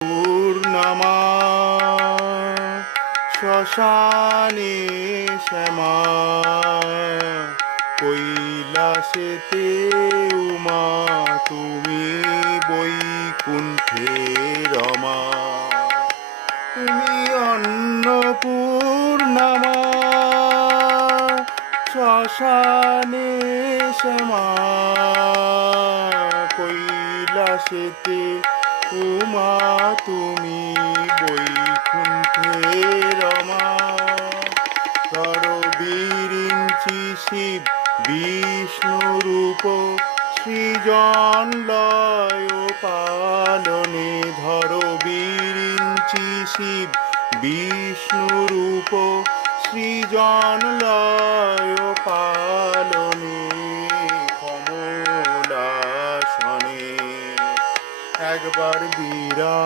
পূর্ণমা শ্মশানে শ্যামা কৈলাসেতে উমা তুমি বৈকুণ্ঠে রমা তুমি অন্নপূর্ণমা শ্মশানে শ্যামা কৈলাসেতে উমা তুমি বৈকুণ্ঠে রমা ধর বিরিঞ্চি শিব বিষ্ণুরূপ সৃজন লয় পালনে ধর বিরিঞ্চি শিব বিষ্ণুরূপ সৃজন লয় পালনে কমলাসনে একবার বিরা